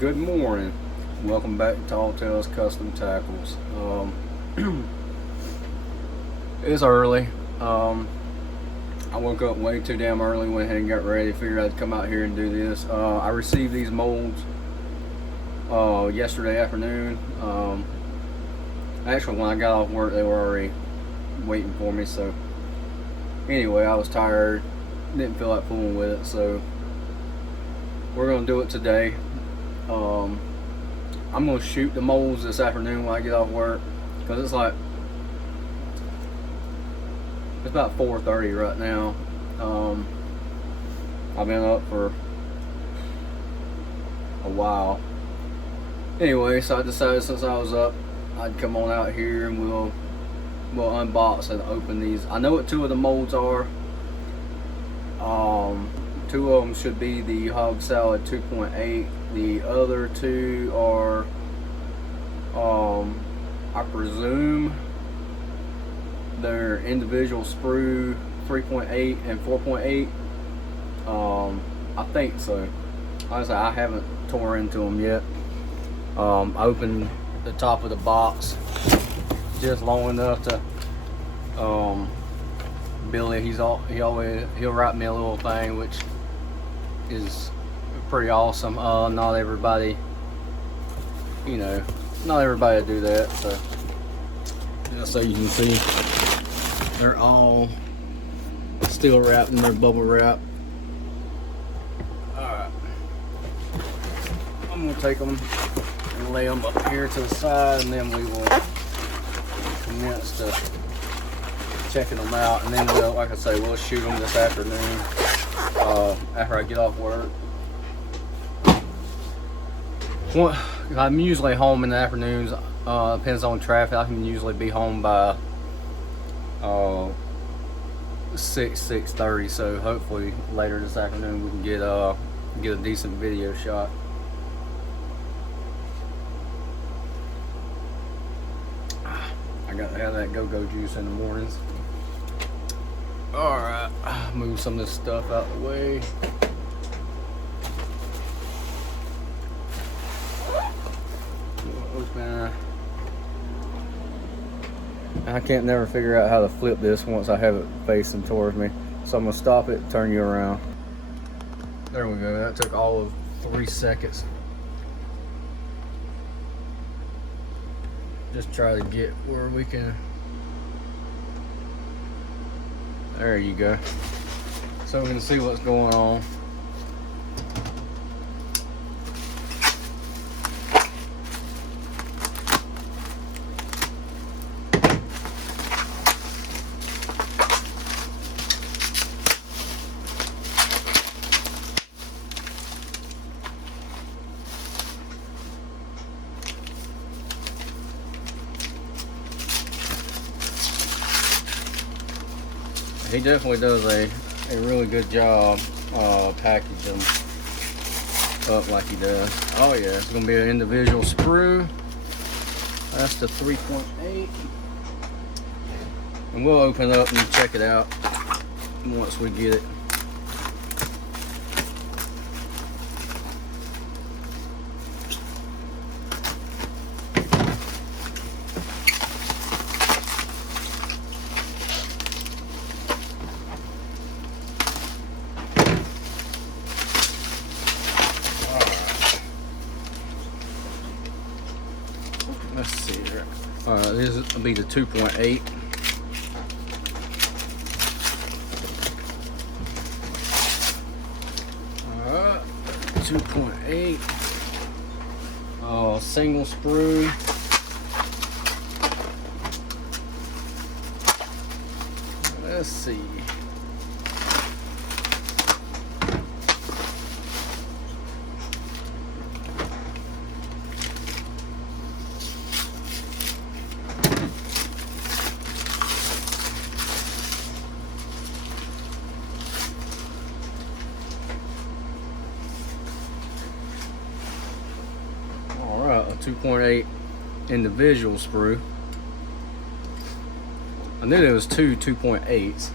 Good morning. Welcome back to Tall Tales Custom Tackles. It's early. I woke up way too damn early, went ahead and got ready, figured I'd come out here and do this. I received these molds yesterday afternoon. Actually, when I got off work, they were already waiting for me. So anyway, I was tired, didn't feel like fooling with it, so we're gonna do it today. I'm gonna shoot the molds this afternoon when I get off work, because it's about 4:30 right now. I've been up for a while. Anyway, so I decided since I was up, I'd come on out here and we'll unbox and open these. I know what two of the molds are. Two of them should be the Hog Salad 2.8. The other two are, I presume, they're individual sprue 3.8 and 4.8. I think so. Like I said, I haven't tore into them yet. I opened the top of the box just long enough to Billy, he'll write me a little thing, which is pretty awesome. Not everybody do that. So just so you can see, they're all still wrapped in their bubble wrap. Alright, I'm gonna take them and lay them up here to the side, and then we will commence to checking them out, and then we'll, like I say, we'll shoot them this afternoon after I get off work. Well, I'm usually home in the afternoons. Depends on traffic. I can usually be home by 6:30. So hopefully later this afternoon we can get a decent video shot. I got to have that go-go juice in the mornings. Alright, move some of this stuff out of the way. Open. I can't never figure out how to flip this once I have it facing towards me. So I'm going to stop it and turn you around. There we go. That took all of 3 seconds. Just try to get where we can. There you go. So we can see what's going on. He definitely does a really good job packaging up like he does. Oh yeah, it's gonna be an individual sprue. That's the 3.8. And we'll open it up and check it out once we get it. Let's see here. Alright, this will be the 2.8. Alright, 2.8. Single sprue. Let's see. A 2.8 individual sprue. I knew there was two 2.8s.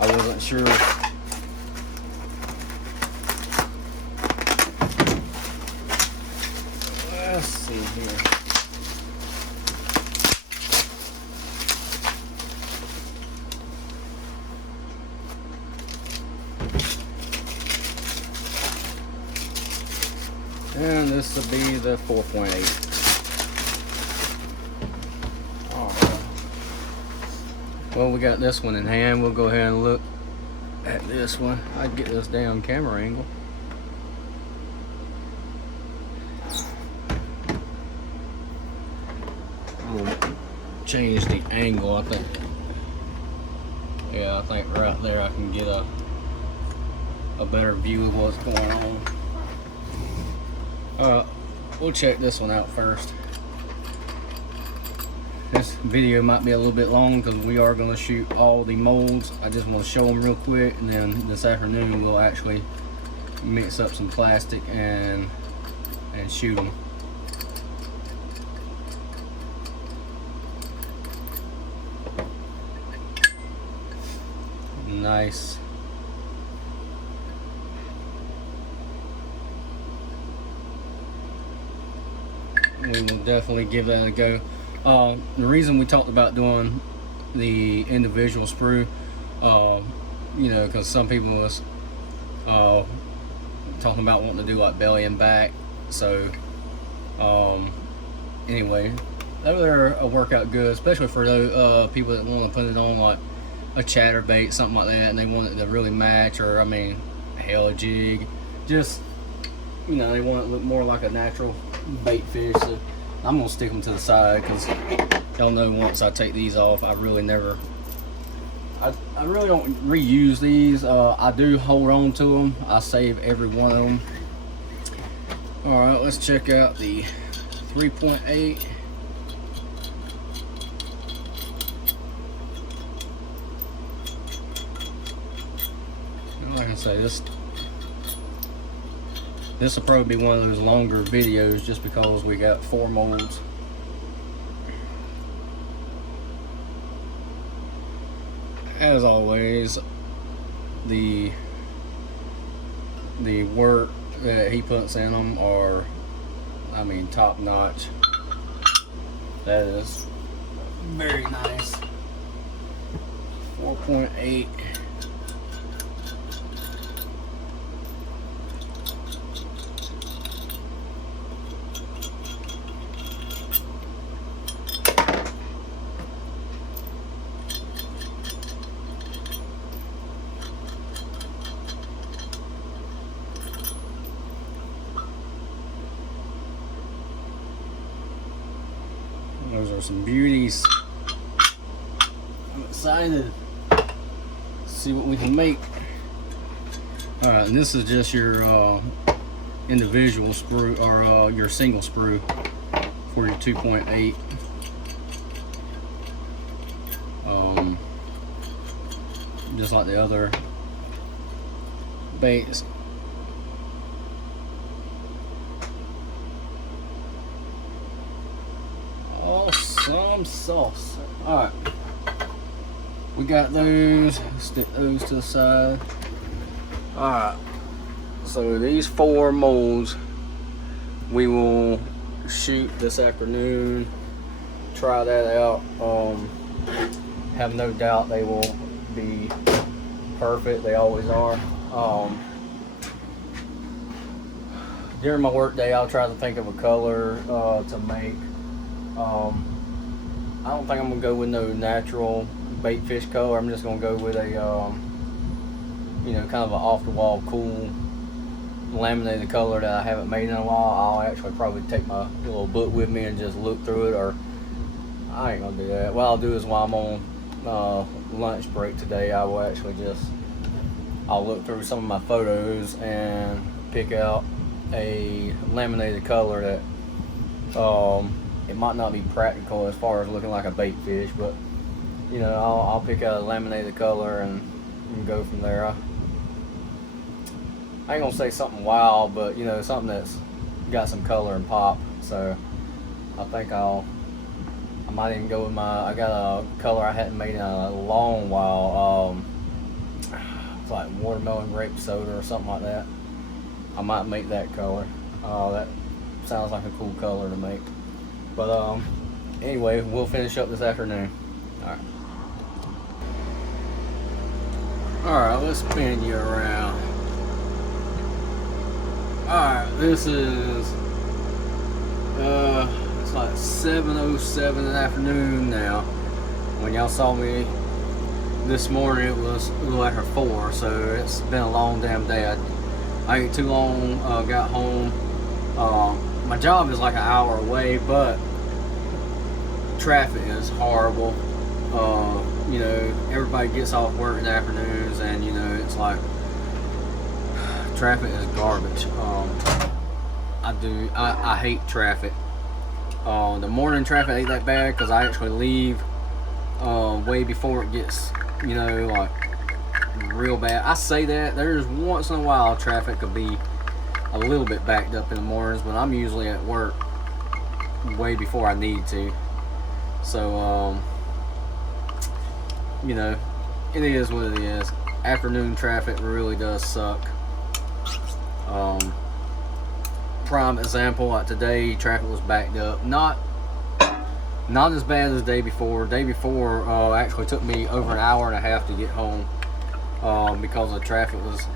I wasn't sure see here. And this will be the 4.8. Well, we got this one in hand. We'll go ahead and look at this one. I'd get this damn camera angle. We'll change the angle, I think. Yeah, I think right there I can get a better view of what's going on. We'll check this one out first. This video might be a little bit long because we are going to shoot all the molds. I just want to show them real quick, and then this afternoon we'll actually mix up some plastic and shoot them. Nice. We will definitely give that a go. The reason we talked about doing the individual sprue, you know, because some people was talking about wanting to do like belly and back. So anyway, that'll work out good, especially for those people that want to put it on like a chatterbait, something like that, and they want it to really match, or I mean, hell, a jig, just, you know, they want it to look more like a natural bait fish. So I'm gonna stick them to the side because y'all know once I take these off, I really never, I really don't reuse these. I do hold on to them. I save every one of them. All right, let's check out the 3.8. Like I say, this will probably be one of those longer videos just because we got 4 molds. As always, the work that he puts in them are, I mean, top notch. That is very nice. 4.8. Those are some beauties. I'm excited to see what we can make. Alright, and this is just your individual sprue, or your single sprue for your 2.8. Just like the other baits. Awesome sauce. Alright, we got those. Stick those to the side. Alright, so these 4 molds we will shoot this afternoon. Try that out. Have no doubt they will be perfect. They always are. During my work day, I'll try to think of a color to make. I don't think I'm gonna go with no natural bait fish color. I'm just gonna go with a you know, kind of an off the wall cool laminated color that I haven't made in a while. I'll actually probably take my little book with me and just look through it, or I ain't gonna do that. What I'll do is while I'm on lunch break today, I will actually I'll look through some of my photos and pick out a laminated color that it might not be practical as far as looking like a bait fish, but you know, I'll pick out a laminated color and go from there. I ain't gonna say something wild, but you know, something that's got some color and pop. So I think I might even go with I got a color I hadn't made in a long while. It's like watermelon grape soda or something like that. I might make that color. sounds like a cool color to make. But anyway, we'll finish up this afternoon. Alright, let's spin you around. Alright, this is it's like 7:07 in the afternoon now. When y'all saw me this morning, it was a little after 4, so it's been a long damn day. I ain't too long got home. My job is like an hour away, but traffic is horrible. You know, everybody gets off work in the afternoons, and you know, it's like traffic is garbage. I hate traffic. The morning traffic ain't that bad because I actually leave way before it gets, you know, like real bad. I say that there's once in a while traffic could be a little bit backed up in the mornings, but I'm usually at work way before I need to. So you know, it is what it is. Afternoon traffic really does suck. Prime example, like today, traffic was backed up. Not as bad as the day before. Day before actually took me over an hour and a half to get home because the traffic was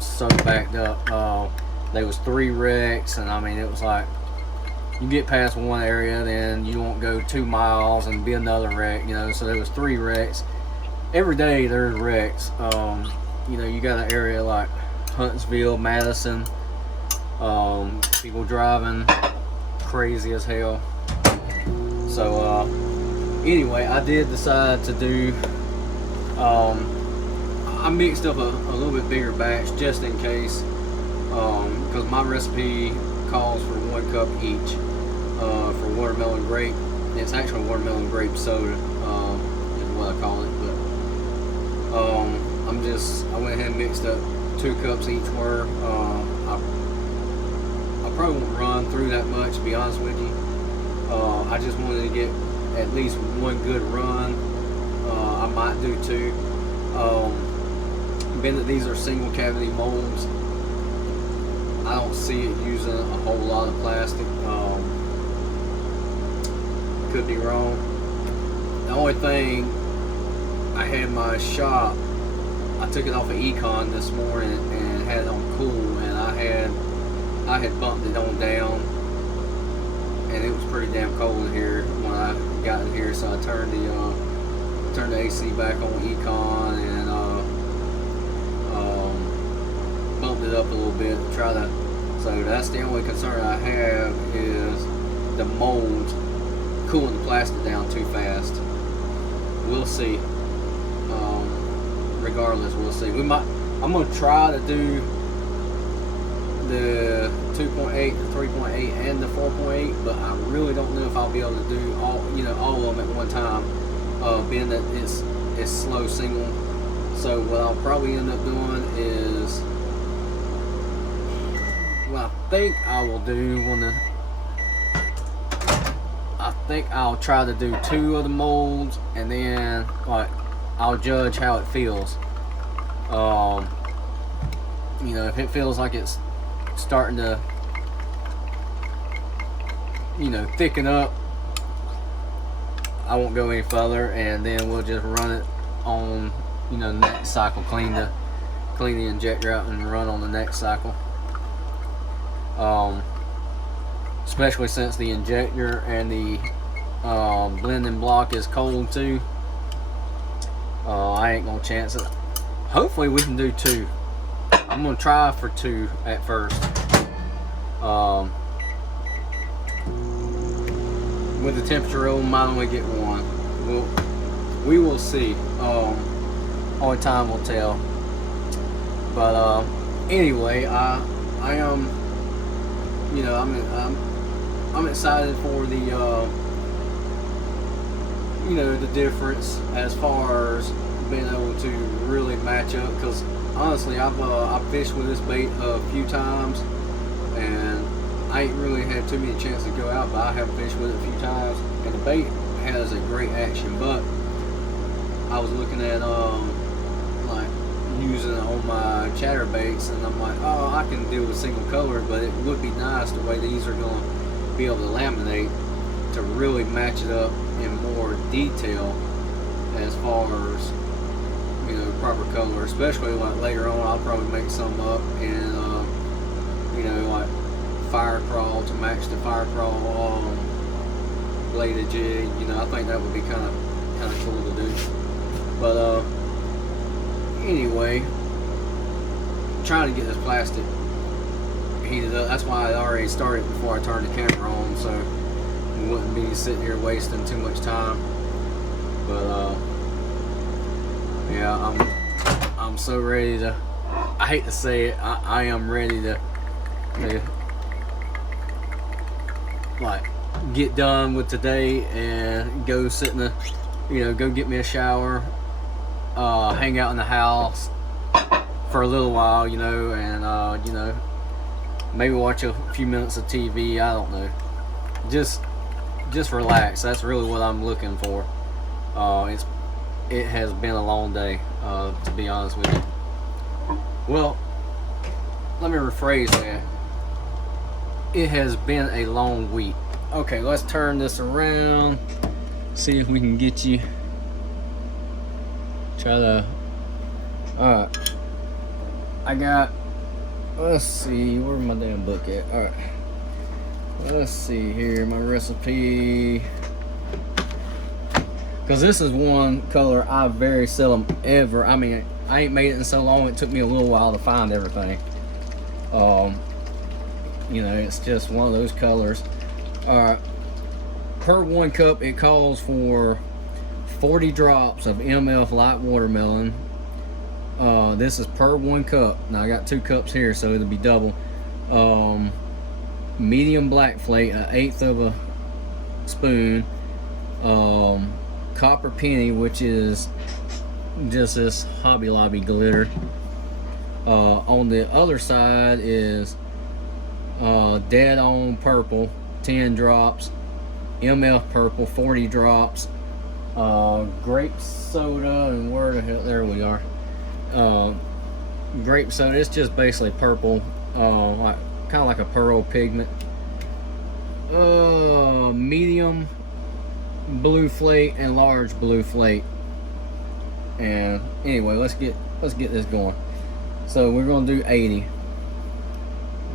so backed up. There was 3 wrecks, and I mean, it was like you get past one area, then you won't go 2 miles and be another wreck, you know. So there was 3 wrecks. Every day there's wrecks. You know, you got an area like Huntsville, Madison, people driving crazy as hell. So anyway, I did decide to do I mixed up a little bit bigger batch just in case, because my recipe calls for 1 cup each for watermelon grape. It's actually watermelon grape soda is what I call it, but I went ahead and mixed up 2 cups each worth. I probably won't run through that much, to be honest with you. I just wanted to get at least 1 good run. I might do 2. Being that these are single cavity molds, I don't see it using a whole lot of plastic. Could be wrong. The only thing, I had my shop, I took it off of Econ this morning and had it on cool, and I had bumped it on down, and it was pretty damn cold in here when I got in here, so I turned the AC back on Econ and bumped it up a little bit to try to. So that's the only concern I have, is the molds cooling the plastic down too fast. We'll see. Regardless, we'll see. I'm gonna try to do the 2.8, the 3.8, and the 4.8, but I really don't know if I'll be able to do all of them at one time, being that it's slow single. So what I'll probably end up doing is, what I think I will do I think I'll try to do 2 of the molds, and then like I'll judge how it feels. You know, if it feels like it's starting to, you know, thicken up, I won't go any further, and then we'll just run it on, you know, the next cycle. Clean the injector out and run on the next cycle. Especially since the injector and the blending block is cold too. I ain't gonna chance it. Hopefully we can do 2. I'm gonna try for 2 at first. With the temperature roll, might only get 1. We will see. Only time will tell. But anyway, I am, you know, I'm excited for the you know, the difference as far as being able to really match up, because honestly I've fished with this bait a few times, and I ain't really had too many chances to go out, but I have fished with it a few times, and the bait has a great action. But I was looking at like using it on my chatterbaits, and I'm like, oh, I can do a single color, but it would be nice the way these are going to be able to laminate to really match it up in more detail as far as, you know, proper color. Especially like later on, I'll probably make some up and you know, like fire crawl to match the fire crawl bladed jig. You know, I think that would be kind of cool to do. But anyway, trying to get this plastic heated up. That's why I already started before I turned the camera on, so we wouldn't be sitting here wasting too much time. But yeah, I'm so ready to, I hate to say it, I am ready to like get done with today and go sit in the, you know, go get me a shower, hang out in the house for a little while, you know, and you know, maybe watch a few minutes of TV. I don't know, just relax. That's really what I'm looking for. It has been a long day, to be honest with you. Well, let me rephrase that. It has been a long week. Okay, let's turn this around. See if we can get you. Try to. Alright. I got. Let's see. Where's my damn book at? Alright. Let's see here. My recipe. Because this is one color I very seldom ever. I mean, I ain't made it in so long. It took me a little while to find everything. You know, it's just one of those colors. Per 1 cup, it calls for 40 drops of MF light watermelon. This is per 1 cup. Now I got 2 cups here, so it'll be double. Medium black flake, 1/8 of a spoon. Copper penny, which is just this Hobby Lobby glitter. On the other side is dead on purple, 10 drops. MF purple, 40 drops. Grape soda, and where the hell, there we are. Grape soda, it's just basically purple, like kind of like a pearl pigment. Medium blue flake and large blue flake. And anyway, let's get this going. So we're gonna do 80.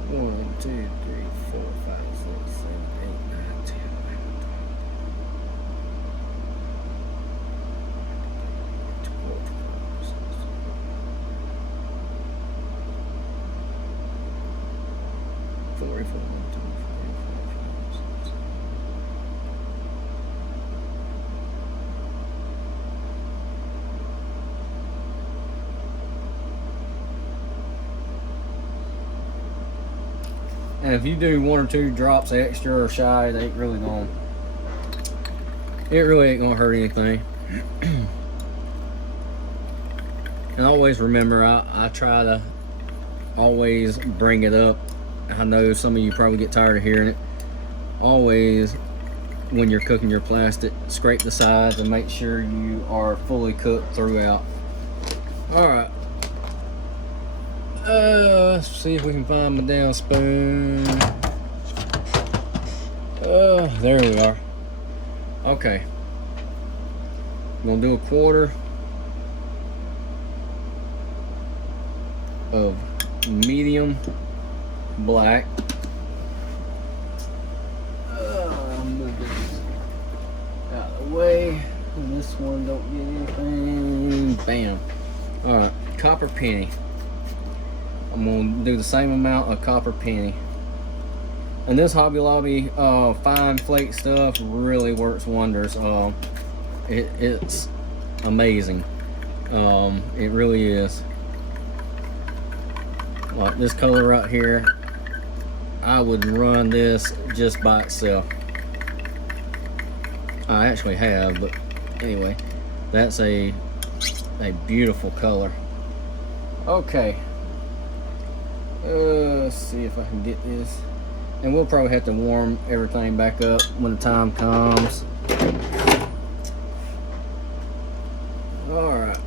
1, 2, 3, 4, 5, 6, 7, 8, 9, 10, 11, 12, 44. And if you do 1 or 2 drops extra or shy, it ain't really gonna hurt anything. And always remember, I try to always bring it up. I know some of you probably get tired of hearing it. Always, when you're cooking your plastic, scrape the sides and make sure you are fully cooked throughout. Alright. Let's see if we can find my damn spoon. There we are. Okay. I'm gonna do 1/4 of medium black. Move this out of the way. And this one don't get anything. Bam. Alright, copper penny. I'm going to do the same amount of copper penny. And this Hobby Lobby fine flake stuff really works wonders. It's amazing. It really is. Like this color right here, I would run this just by itself. I actually have, but anyway, that's a beautiful color. Okay. Let's see if I can get this. And we'll probably have to warm everything back up when the time comes. Alright.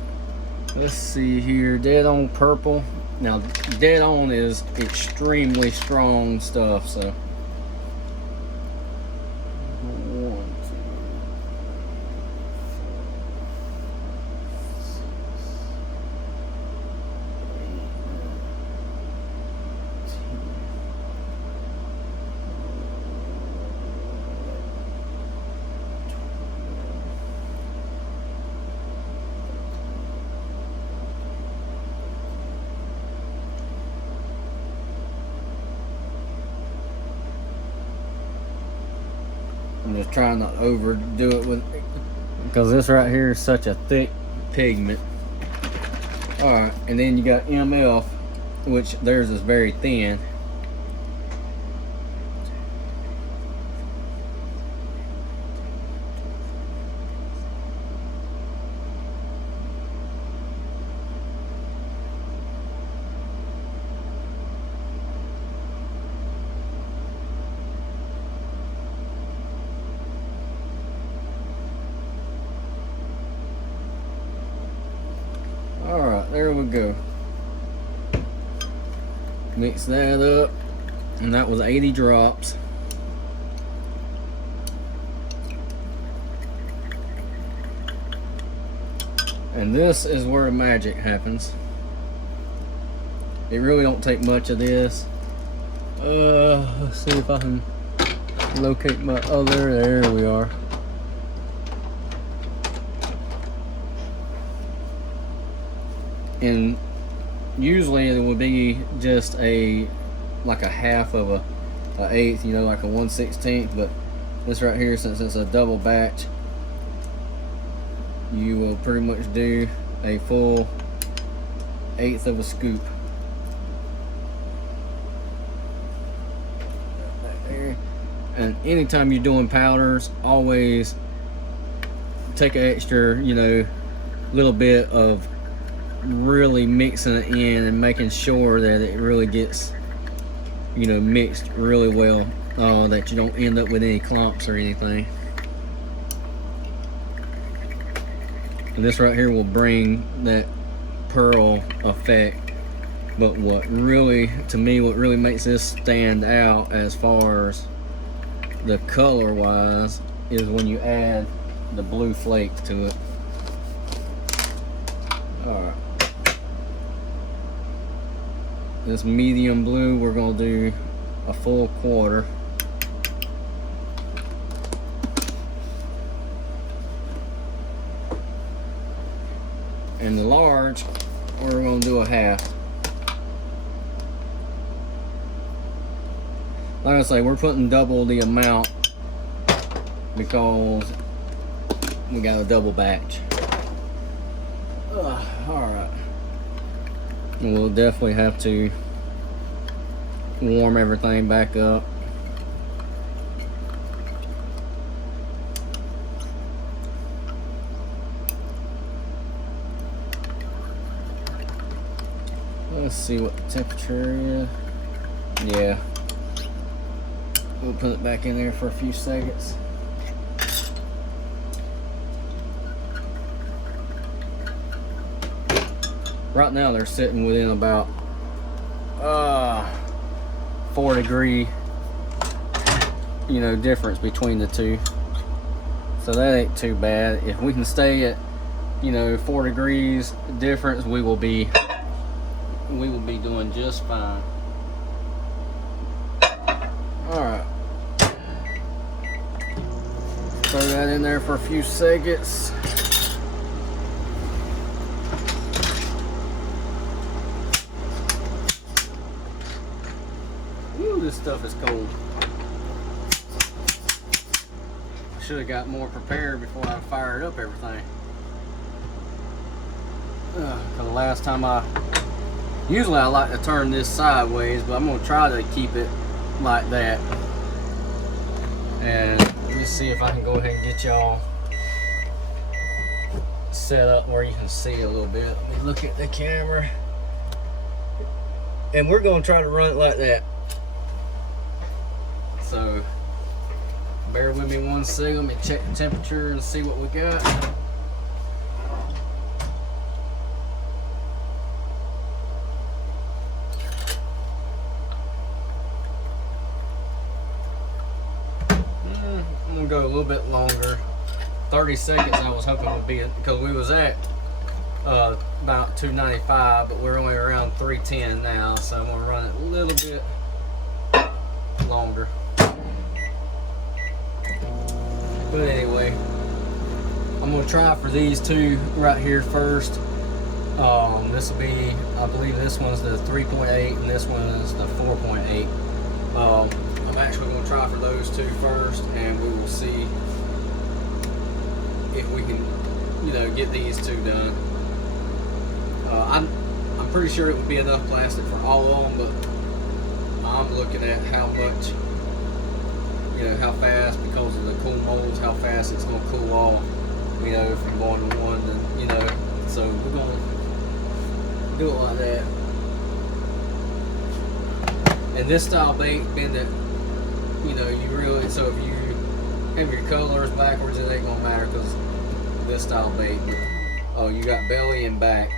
let's see here. Dead on purple. Now, dead on is extremely strong stuff, so. 1, 2, 8, 9, 10. I'm just trying not to overdo it with, because this right here is such a thick pigment. Alright, and then you got MF, which theirs is very thin. Alright, there we go. Mix that up, and that was 80 drops. And this is where the magic happens. It really don't take much of this. Let's see if I can locate my other. There we are. And usually it would be just like a half of a eighth, you know, like a 1/16. But this right here, since it's a double batch, you will pretty much do a full 1/8 of a scoop. And anytime you're doing powders, always take an extra, you know, little bit of really mixing it in and making sure that it really gets, you know, mixed really well, that you don't end up with any clumps or anything. And this right here will bring that pearl effect. But what really, to me, what really makes this stand out as far as the color wise is when you add the blue flakes to it. Alright. This medium blue, we're going to do a full quarter. And the large, we're going to do a half. Like I say, we're putting double the amount because we got a double batch. Alright. We'll definitely have to warm everything back up. Let's see what the temperature is. Yeah. We'll put it back in there for a few seconds. Right now they're sitting within about 4 degree, you know, difference between the two. So that ain't too bad. If we can stay at, you know, 4 degrees difference, we will be doing just fine. Alright. Throw that in there for a few seconds. Ooh, this stuff is cold. I should have got more prepared before I fired up everything. The last time usually I like to turn this sideways, but I'm going to try to keep it like that. And let's see if I can go ahead and get y'all set up where you can see a little bit. Let me look at the camera. And we're going to try to run it like that. So bear with me 1 second. Let me check the temperature and see what we got. gonna go a little bit longer. 30 seconds I was hoping would be, because we was at about 295, but we're only around 310 now, so I'm gonna run it a little bit longer. But anyway, I'm gonna try for these two right here first. This will be, I believe this one's the 3.8 and this one is the 4.8. I'm actually gonna try for those two first, and we will see if we can, you know, get these two done. I'm pretty sure it would be enough plastic for all of them, but I'm looking at how much, you know, how fast, because of the cool molds, how fast it's going to cool off, you know, from going to one, and, you know, so we're going to do it like that. And this style bait, bend it, you know, you really, so if you have your colors backwards, it ain't going to matter, because this style bait, oh, you got belly and back.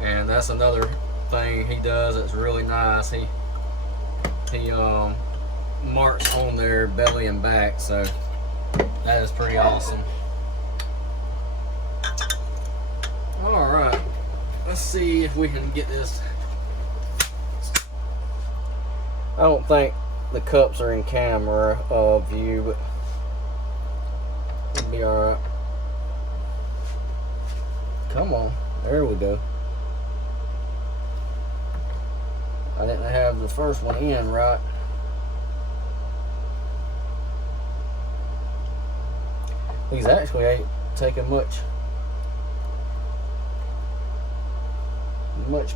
And that's another thing he does that's really nice. He marks on there belly and back, so that is pretty awesome. All right, let's see if we can get this. I don't think the cups are in camera view, but it'll be all right. Come on, there we go. I didn't have the first one in right. These actually ain't taking much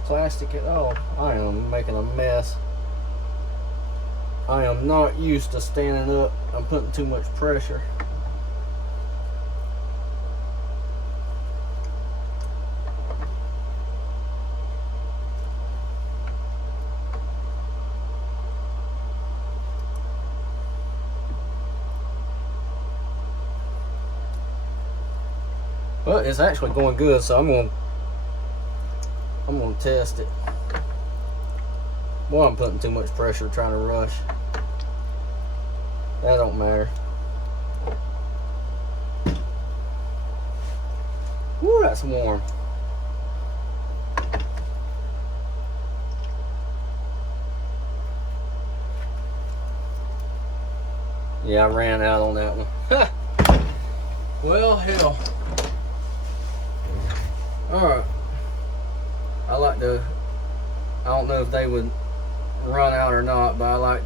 plastic at all. I am making a mess. I am not used to standing up. I'm putting too much pressure. But it's actually going good, so I'm gonna test it. Boy, I'm putting too much pressure trying to rush. That don't matter. Woo, that's warm. Yeah, I ran out on that one. Well, hell. Alright. I don't know if they would run out or not, but I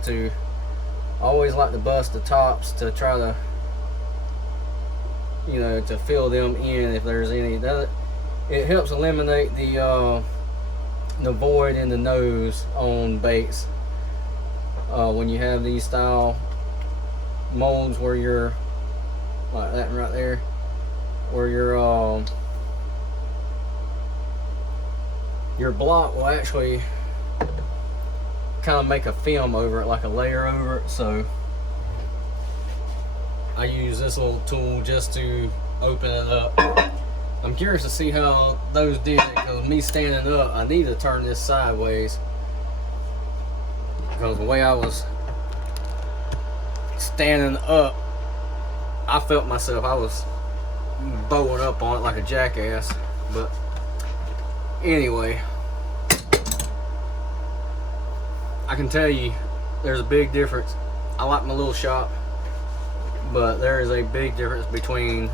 always like to bust the tops to try to, you know, to fill them in if there's any. It helps eliminate the void in the nose on baits. When you have these style molds where you're, like that right there, where your block will actually kind of make a film over it, like a layer over it. So I use this little tool just to open it up. I'm curious to see how those did it, because me standing up, I need to turn this sideways, because the way I was standing up, I felt myself, I was bowing up on it like a jackass. But anyway, I can tell you there's a big difference. I like my little shop, but there is a big difference between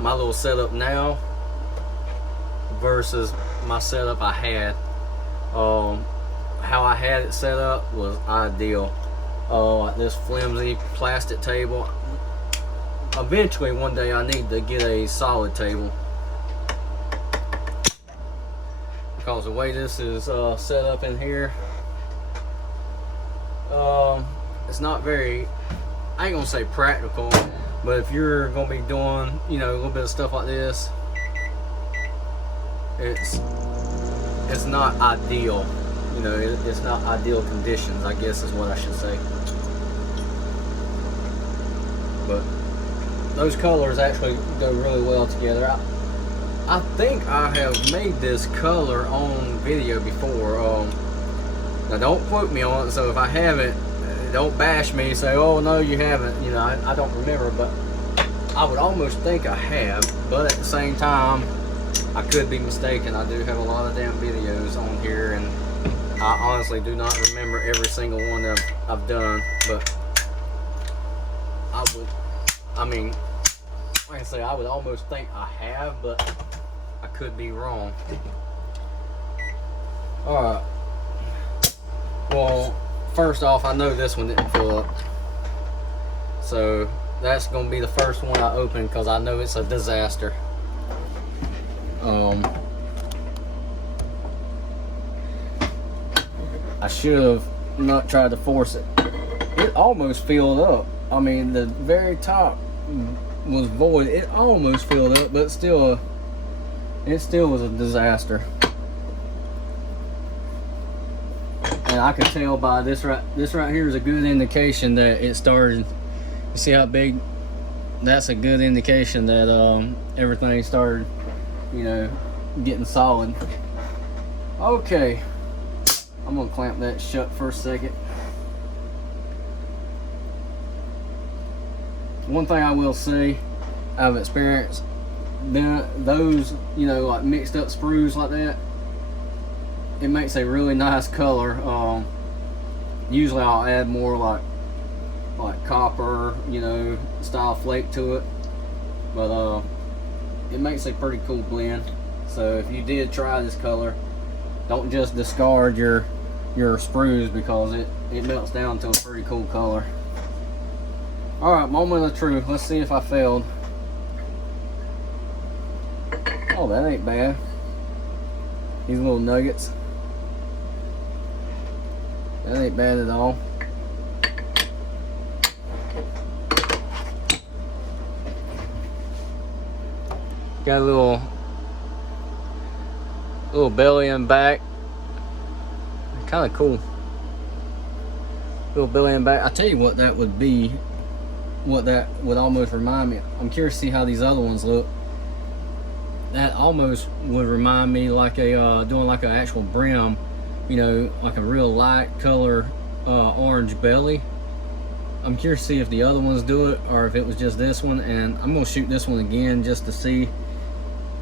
my little setup now versus my setup I had. How I had it set up was ideal. Like this flimsy plastic table. Eventually one day I need to get a solid table, because the way this is set up in here, it's not very, I ain't gonna say practical, but if you're gonna be doing, you know, a little bit of stuff like this, it's not ideal. You know, it's not ideal conditions, I guess is what I should say. But those colors actually go really well together. I think I have made this color on video before. Now don't quote me on it, so if I haven't, don't bash me, say, oh no you haven't, you know, I don't remember, but I would almost think I have, but at the same time, I could be mistaken. I do have a lot of damn videos on here, and I honestly do not remember every single one that I've done, but I mean, like I say, I would almost think I have, but I could be wrong. Alright. Well, first off, I know this one didn't fill up. So, that's going to be the first one I open because I know it's a disaster. I should have not tried to force it. It almost filled up. I mean, the very top was void. It almost filled up, but still, it still was a disaster. And I could tell by this right here is a good indication that it started. You see how big? That's a good indication that everything started, you know, getting solid. Okay, I'm gonna clamp that shut for a second. One thing I will say, I've experienced those, you know, like mixed up sprues like that, it makes a really nice color. Usually I'll add more like copper, you know, style flake to it, but it makes a pretty cool blend. So if you did try this color, don't just discard your sprues because it melts down to a pretty cool color. Alright, moment of truth. Let's see if I failed. Oh, that ain't bad. These little nuggets. That ain't bad at all. Got a little belly and back. Kind of cool. Little belly and back. I tell you what that would be. What that would almost remind me. I'm curious to see how these other ones look. That almost would remind me like a doing like an actual brim, you know, like a real light color orange belly. I'm curious to see if the other ones do it or if it was just this one, and I'm gonna shoot this one again just to see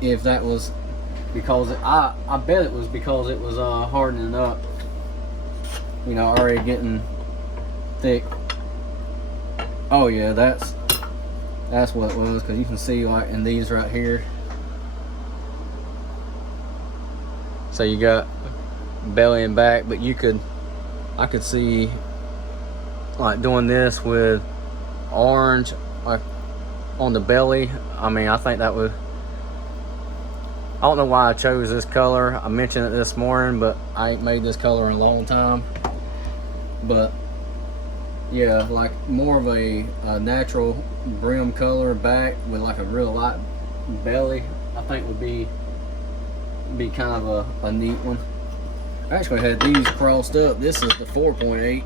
if that was because I bet it was because it was hardening up, you know, already getting thick. Oh yeah, that's what it was, because you can see like in these right here. So you got belly and back, but I could see like doing this with orange like on the belly. I mean, I think that would, I don't know why I chose this color. I mentioned it this morning, but I ain't made this color in a long time. But yeah, like more of a natural brim color back with like a real light belly, I think would be kind of a neat one. I actually had these crossed up. This is the 4.8.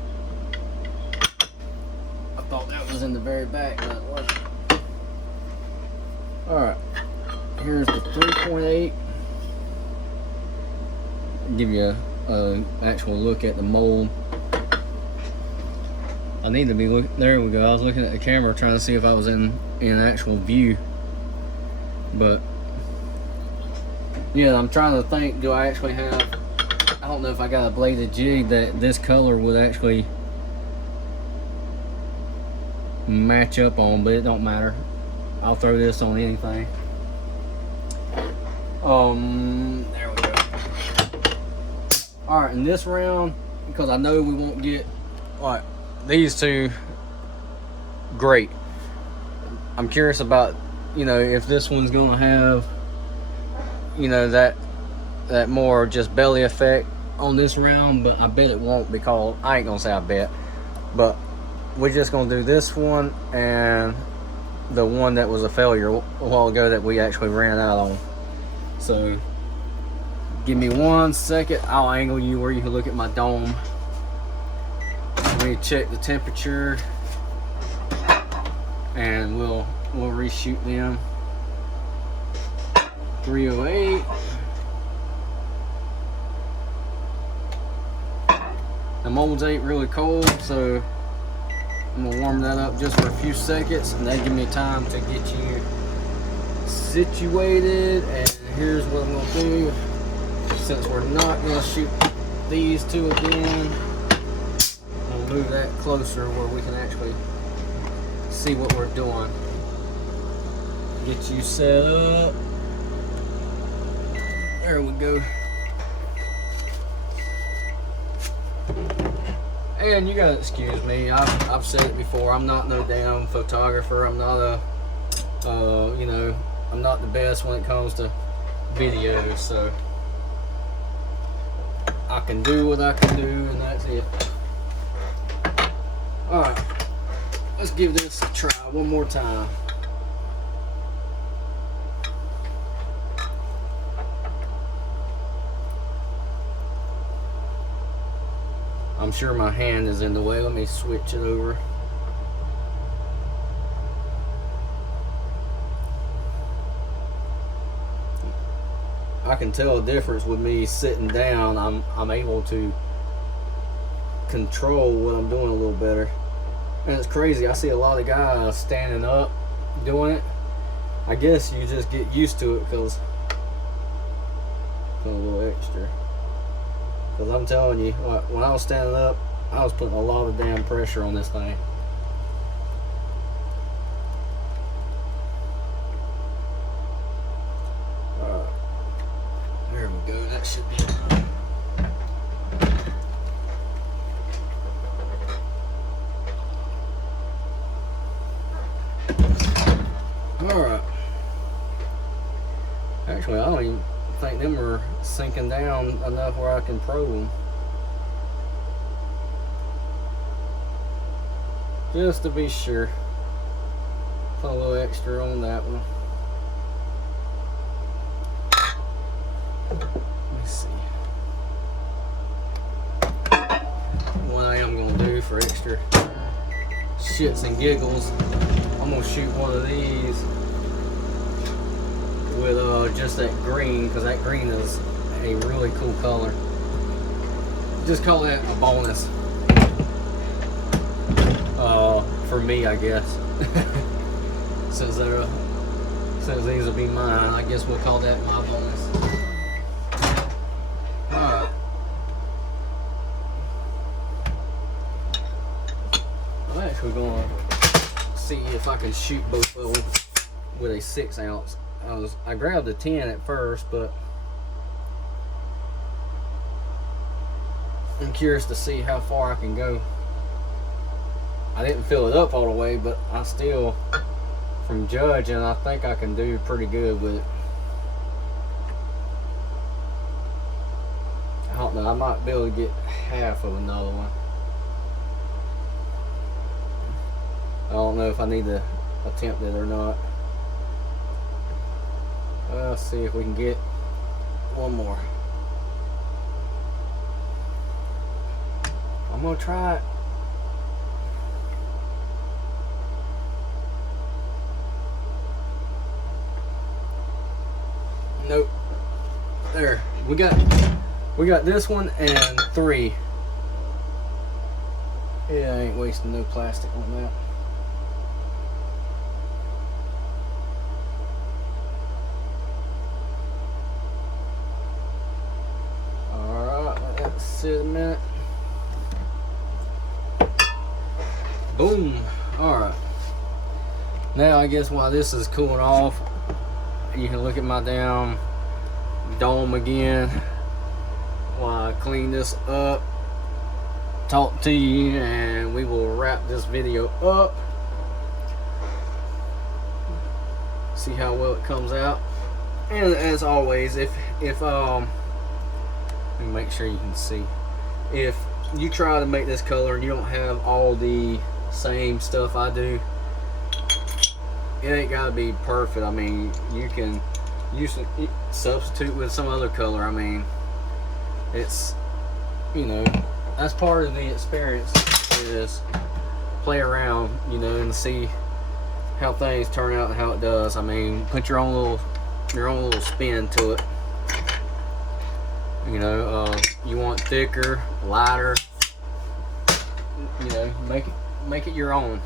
I thought that was in the very back, but it wasn't. Alright, here's the 3.8. Give you a actual look at the mold. I need to be looking. There we go. I was looking at the camera trying to see if I was in actual view. But yeah, I'm trying to think. Do I actually have? I don't know if I got a bladed jig that this color would actually match up on, but it don't matter. I'll throw this on anything. There we go. All right, in this round, because I know we won't get like these two great. I'm curious about, you know, if this one's gonna have, you know, that more just belly effect on this round, but I bet it won't, because I ain't gonna say I bet, but we're just gonna do this one and the one that was a failure a while ago that we actually ran out on. So give me 1 second. I'll angle you where you can look at my dome. Let me check the temperature and we'll reshoot them. 308. The molds ain't really cold, so I'm gonna warm that up just for a few seconds, and that give me time to get you situated. And here's what I'm gonna do. Since we're not gonna shoot these two again, I'm gonna move that closer where we can actually see what we're doing. Get you set up. There we go. And you gotta excuse me, I've said it before, I'm not no damn photographer. I'm not a, you know, I'm not the best when it comes to videos, so I can do what I can do, and that's it. Alright, let's give this a try one more time. I'm sure my hand is in the way. Let me switch it over. I can tell a difference with me sitting down. I'm able to control what I'm doing a little better. And it's crazy. I see a lot of guys standing up doing it. I guess you just get used to it because put a little extra. Because I'm telling you, when I was standing up, I was putting a lot of damn pressure on this thing. Alright. There we go. That should be it. Alright. Actually, I don't even think them are sinking down enough where I can probe them. Just to be sure. Put a little extra on that one. Let me see. What I am going to do for extra shits and giggles, I'm going to shoot one of these with just that green, because that green is a really cool color. Just call that a bonus for me, I guess. since these will be mine, I guess we'll call that my bonus. Alright. I'm actually going to see if I can shoot both of them with a 6 ounce. I grabbed a 10 at first, but I'm curious to see how far I can go. I didn't fill it up all the way, but I still, from judging, I think I can do pretty good with it. I don't know, I might be able to get half of another one. I don't know if I need to attempt it or not. Let's see if we can get one more. I'm gonna try it. Nope. There. We got this one and 3. Yeah, I ain't wasting no plastic on that. Sit a minute. Boom. Alright. Now I guess while this is cooling off, you can look at my damn dome again while I clean this up, talk to you, and we will wrap this video up. See how well it comes out. And as always, if let me make sure you can see. If you try to make this color and you don't have all the same stuff I do, it ain't gotta be perfect. I mean, you can substitute with some other color. I mean, it's, you know, that's part of the experience, is play around, you know, and see how things turn out and how it does. I mean, put your own little spin to it. You know, you want thicker, lighter, you know, make it your own.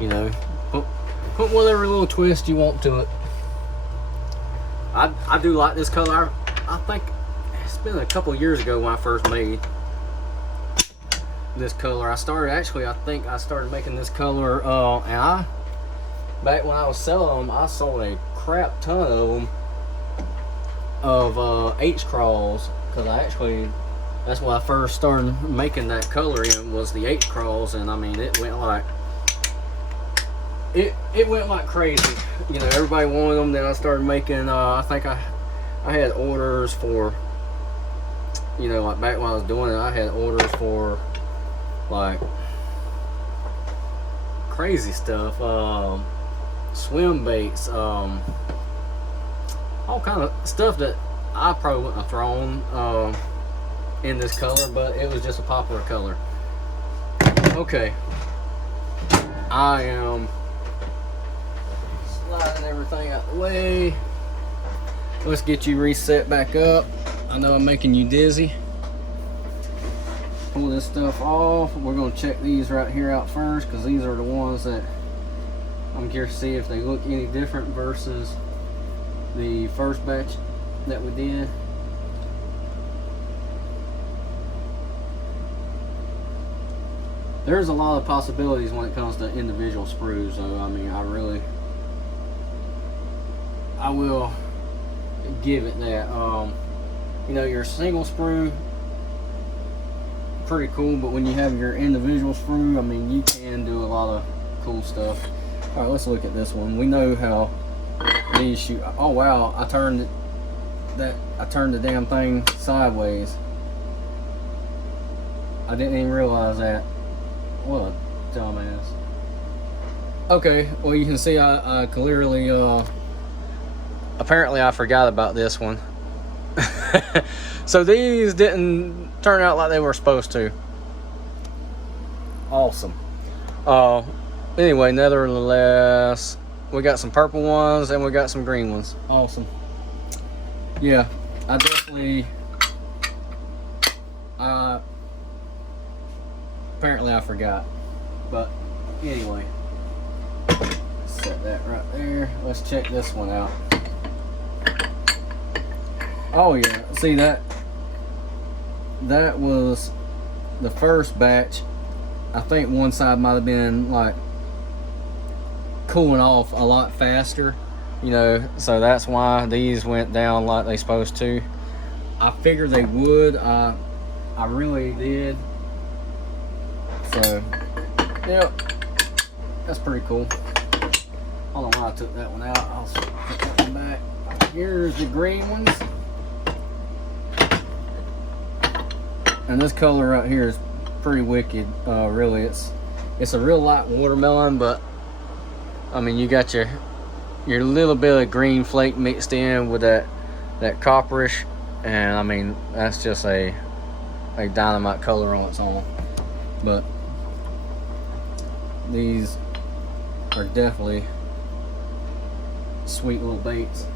You know, put whatever little twist you want to it. I do like this color. I think it's been a couple years ago when I first made this color. I think I started making this color, and back when I was selling them, I sold a crap ton of them of H crawls, because that's what I first started making that color in, was the H crawls, and I mean it went like crazy. You know, everybody wanted them. Then I started making. I think I had orders for. You know, like back when I was doing it, I had orders for like crazy stuff, swim baits, all kind of stuff that I probably wouldn't have thrown in this color, but it was just a popular color. Okay, I am sliding everything out the way. Let's get you reset back up. I know I'm making you dizzy. Pull this stuff off. We're going to check these right here out first, because these are the ones that I'm curious to see if they look any different versus the first batch that we did. There's a lot of possibilities when it comes to individual sprues, so I mean, I will give it that. You know, your single sprue, pretty cool, but when you have your individual sprue, I mean, you can do a lot of cool stuff. All right, let's look at this one. We know how these shoot. Oh wow, I turned the damn thing sideways. I didn't even realize that. What a dumbass. Okay, well, you can see I clearly apparently I forgot about this one. So these didn't turn out like they were supposed to. Awesome. Anyway, nevertheless, we got some purple ones and we got some green ones. Awesome. Yeah, I definitely apparently I forgot, but anyway, set that right there. Let's check this one out. Oh yeah, see that was the first batch. I think one side might have been like cooling off a lot faster, you know, so that's why these went down like they supposed to. I figured they would. I really did. So yep, that's pretty cool. Hold on, while I took that one out, I'll put that one back. Here's the green ones. And this color right here is pretty wicked. Really, it's a real light watermelon, but I mean, you got your little bit of green flake mixed in with that copperish, and I mean, that's just a dynamite color on its own. But these are definitely sweet little baits.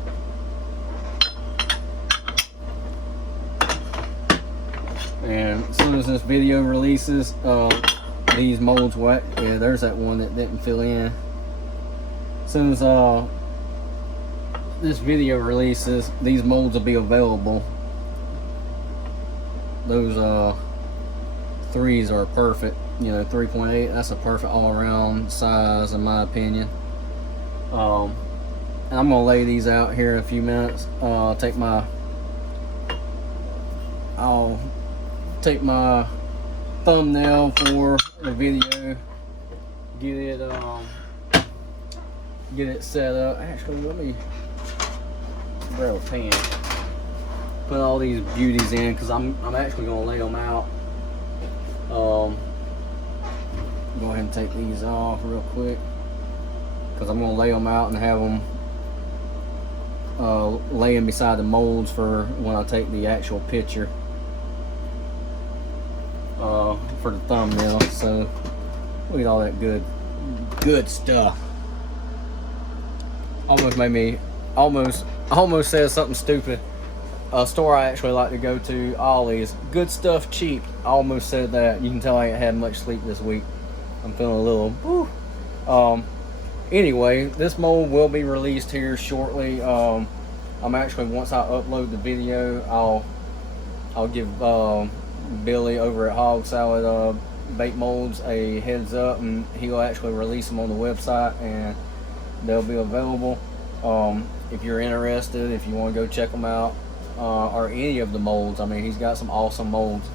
And as soon as this video releases, these molds yeah, there's that one that didn't fill in. As soon as this video releases, these molds will be available. Those threes are perfect, you know, 3.8, that's a perfect all-around size in my opinion. And I'm gonna lay these out here in a few minutes. I'll take my thumbnail for the video, get it set up. Actually, let me grab a pan, put all these beauties in, because I'm actually gonna lay them out. Go ahead and take these off real quick, because I'm gonna lay them out and have them laying beside the molds for when I take the actual picture for the thumbnail. So look at all that good stuff. Almost made me almost said something stupid. a store I actually like to go to, Ollie's. Good stuff, cheap. I almost said that. You can tell I ain't had much sleep this week. I'm feeling a little woo. Anyway, this mold will be released here shortly. I'm actually, once I upload the video, I'll give Billy over at Hog Salad Molds a heads up, and he'll actually release them on the website, and they'll be available. If you're interested, if you want to go check them out, or any of the molds. I mean, he's got some awesome molds.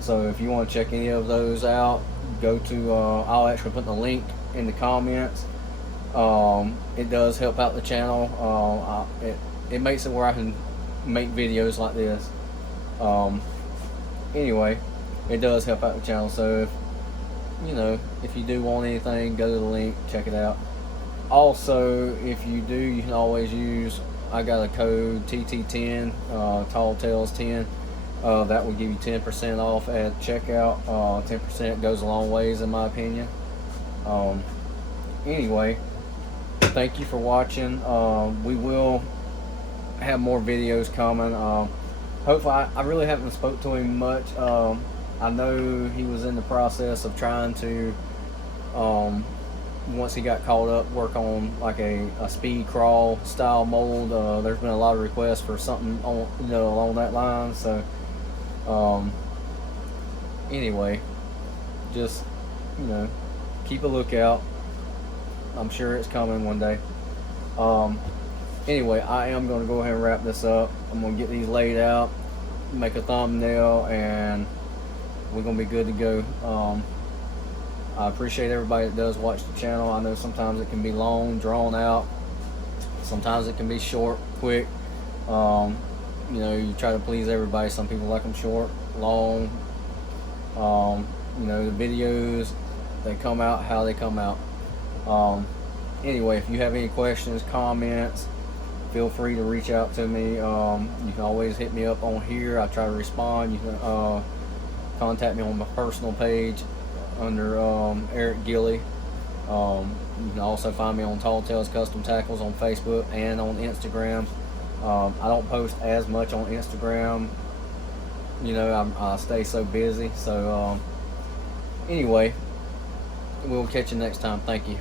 So if you want to check any of those out, go to, I'll actually put the link in the comments. It does help out the channel. It makes it where I can make videos like this. Anyway, it does help out the channel. So if you do want anything, go to the link, check it out. Also, if you do, you can always use, I got a code TT10, Tall Tales 10. That will give you 10% off at checkout. 10% goes a long ways, in my opinion. Anyway, thank you for watching. We will have more videos coming. Hopefully, I really haven't spoke to him much. I know he was in the process of trying to, once he got caught up, work on like a speed crawl style mold. There's been a lot of requests for something on, along that line. So anyway, just keep a lookout. I'm sure it's coming one day. Anyway, I am going to go ahead and wrap this up. I'm going to get these laid out, make a thumbnail, and we're going to be good to go. I appreciate everybody that does watch the channel. I know sometimes it can be long, drawn out. Sometimes it can be short, quick. You try to please everybody. Some people like them short, long. The videos, they come out how they come out. Anyway, if you have any questions, comments, feel free to reach out to me. You can always hit me up on here. I try to respond. You can contact me on my personal page under Eric Gilley. You can also find me on Tall Tales Custom Tackles on Facebook and on Instagram. I don't post as much on Instagram. I stay so busy. So anyway, we'll catch you next time. Thank you.